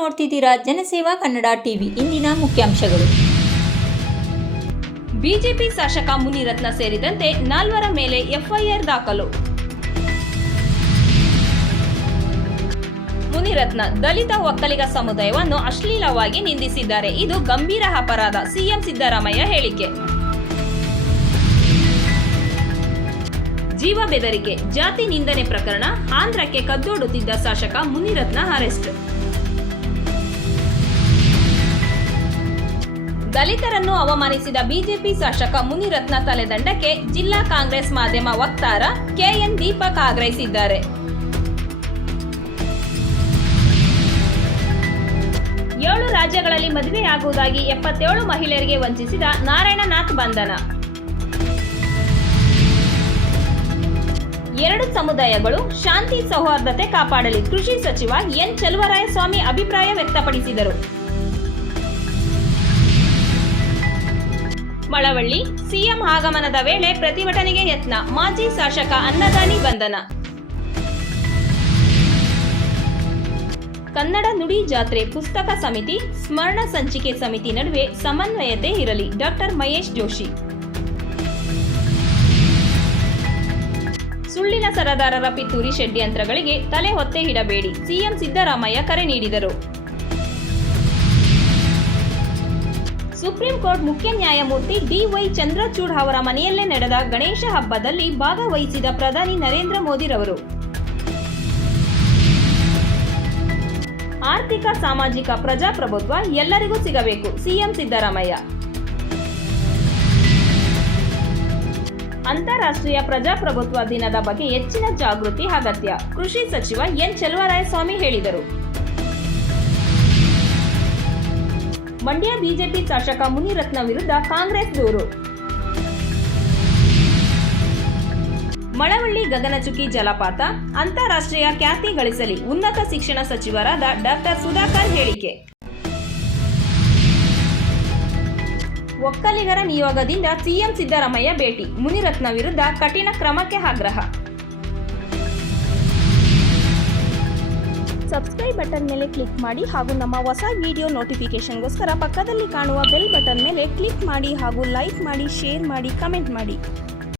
ನೋಡ್ತಿದ್ದೀರಾ ಜನಸೇವಾ ಕನ್ನಡ ಟಿವಿ. ಇಂದಿನ ಮುಖ್ಯಾಂಶಗಳು. ಬಿಜೆಪಿ ಶಾಸಕ ಮುನಿರತ್ನ ಸೇರಿದಂತೆ 4 ಮೇಲೆ ಎಫ್ಐಆರ್ ದಾಖಲು. ಮುನಿರತ್ನ ದಲಿತ ಒಕ್ಕಲಿಗ ಸಮುದಾಯವನ್ನು ಅಶ್ಲೀಲವಾಗಿ ನಿಂದಿಸಿದ್ದಾರೆ. ಇದು ಗಂಭೀರ ಅಪರಾಧ. ಸಿಎಂ ಸಿದ್ದರಾಮಯ್ಯ ಹೇಳಿಕೆ. ಜೀವ ಬೆದರಿಕೆ, ಜಾತಿ ನಿಂದನೆ ಪ್ರಕರಣ, ಆಂಧ್ರಕ್ಕೆ ಕದ್ದೊಡುತ್ತಿದ್ದ ಶಾಸಕ ಮುನಿರತ್ನ ಅರೆಸ್ಟ್. ದಲಿತರನ್ನು ಅವಮಾನಿಸಿದ ಬಿಜೆಪಿ ಶಾಸಕ ಮುನಿರತ್ನ ತಲೆದಂಡಕ್ಕೆ ಜಿಲ್ಲಾ ಕಾಂಗ್ರೆಸ್ ಮಾಧ್ಯಮ ವಕ್ತಾರ ಕೆಎನ್ ದೀಪಕ್ ಆಗ್ರಹಿಸಿದ್ದಾರೆ. ಏಳು ರಾಜ್ಯಗಳಲ್ಲಿ ಮದುವೆಯಾಗುವುದಾಗಿ 77 ಮಹಿಳೆಯರಿಗೆ ವಂಚಿಸಿದ ನಾರಾಯಣನಾಥ್ ಬಂಧನ. 2 ಸಮುದಾಯಗಳು ಶಾಂತಿ ಸೌಹಾರ್ದತೆ ಕಾಪಾಡಲಿ ಕೃಷಿ ಸಚಿವ ಎನ್ ಚೆಲುವರಾಯಸ್ವಾಮಿ ಅಭಿಪ್ರಾಯ ವ್ಯಕ್ತಪಡಿಸಿದರು. ಮಳವಳ್ಳಿ ಸಿಎಂ ಆಗಮನದ ವೇಳೆ ಪ್ರತಿಭಟನೆಗೆ ಯತ್ನ, ಮಾಜಿ ಶಾಸಕ ಅನ್ನದಾನಿ ಬಂಧನ. ಕನ್ನಡ ನುಡಿ ಜಾತ್ರೆ ಪುಸ್ತಕ ಸಮಿತಿ, ಸ್ಮರಣ ಸಂಚಿಕೆ ಸಮಿತಿ ನಡುವೆ ಸಮನ್ವಯತೆ ಇರಲಿ ಡಾಕ್ಟರ್ ಮಹೇಶ್ ಜೋಶಿ. ಸುಳ್ಳಿನ ಸರದಾರರ ಪಿತೂರಿ ಷಡ್ಯಂತ್ರಗಳಿಗೆ ತಲೆ ಹೊತ್ತೆ ಇಡಬೇಡಿ, ಸಿಎಂ ಸಿದ್ದರಾಮಯ್ಯ ಕರೆ ನೀಡಿದರು. ಸುಪ್ರೀಂ ಕೋರ್ಟ್ ಮುಖ್ಯ ನ್ಯಾಯಮೂರ್ತಿ ಡಿವೈ ಚಂದ್ರಚೂಡ್ ಅವರ ಮನೆಯಲ್ಲೇ ನಡೆದ ಗಣೇಶ ಹಬ್ಬದಲ್ಲಿ ಭಾಗವಹಿಸಿದ ಪ್ರಧಾನಿ ನರೇಂದ್ರ ಮೋದಿರವರು. ಆರ್ಥಿಕ ಸಾಮಾಜಿಕ ಪ್ರಜಾಪ್ರಭುತ್ವ ಎಲ್ಲರಿಗೂ ಸಿಗಬೇಕು, ಸಿಎಂ ಸಿದ್ದರಾಮಯ್ಯ. ಅಂತಾರಾಷ್ಟ್ರೀಯ ಪ್ರಜಾಪ್ರಭುತ್ವ ದಿನದ ಬಗ್ಗೆ ಹೆಚ್ಚಿನ ಜಾಗೃತಿ ಅಗತ್ಯ, ಕೃಷಿ ಸಚಿವ ಎನ್ ಚೆಲುವರಾಯಸ್ವಾಮಿ ಹೇಳಿದರು. ಮಂಡ್ಯ ಬಿಜೆಪಿ ಶಾಸಕ ಮುನಿರತ್ನ ವಿರುದ್ಧ ಕಾಂಗ್ರೆಸ್ ದೂರು. ಮಳವಳ್ಳಿ ಗಗನಚುಕ್ಕಿ ಜಲಪಾತ ಅಂತಾರಾಷ್ಟ್ರೀಯ ಖ್ಯಾತಿ ಗಳಿಸಲಿ ಉನ್ನತ ಶಿಕ್ಷಣ ಸಚಿವರಾದ ಡಾಕ್ಟರ್ ಸುಧಾಕರ್ ಹೇಳಿಕೆ. ಒಕ್ಕಲಿಗರ ನಿಯೋಗದಿಂದ ಸಿಎಂ ಸಿದ್ದರಾಮಯ್ಯ ಭೇಟಿ, ಮುನಿರತ್ನ ವಿರುದ್ಧ ಕಠಿಣ ಕ್ರಮಕ್ಕೆ ಆಗ್ರಹ. ಸಬ್ಸ್ಕ್ರೈಬ್ ಬಟನ್ ಮೇಲೆ ಕ್ಲಿಕ್ ಮಾಡಿ ಹಾಗೂ ನಮ್ಮ ಹೊಸ ವಿಡಿಯೋ ನೋಟಿಫಿಕೇಶನ್ಗೋಸ್ಕರ ಪಕ್ಕದಲ್ಲಿ ಕಾಣುವ ಬೆಲ್ ಬಟನ್ ಮೇಲೆ ಕ್ಲಿಕ್ ಮಾಡಿ ಹಾಗೂ ಲೈಕ್ ಮಾಡಿ, ಶೇರ್ ಮಾಡಿ, ಕಮೆಂಟ್ ಮಾಡಿ.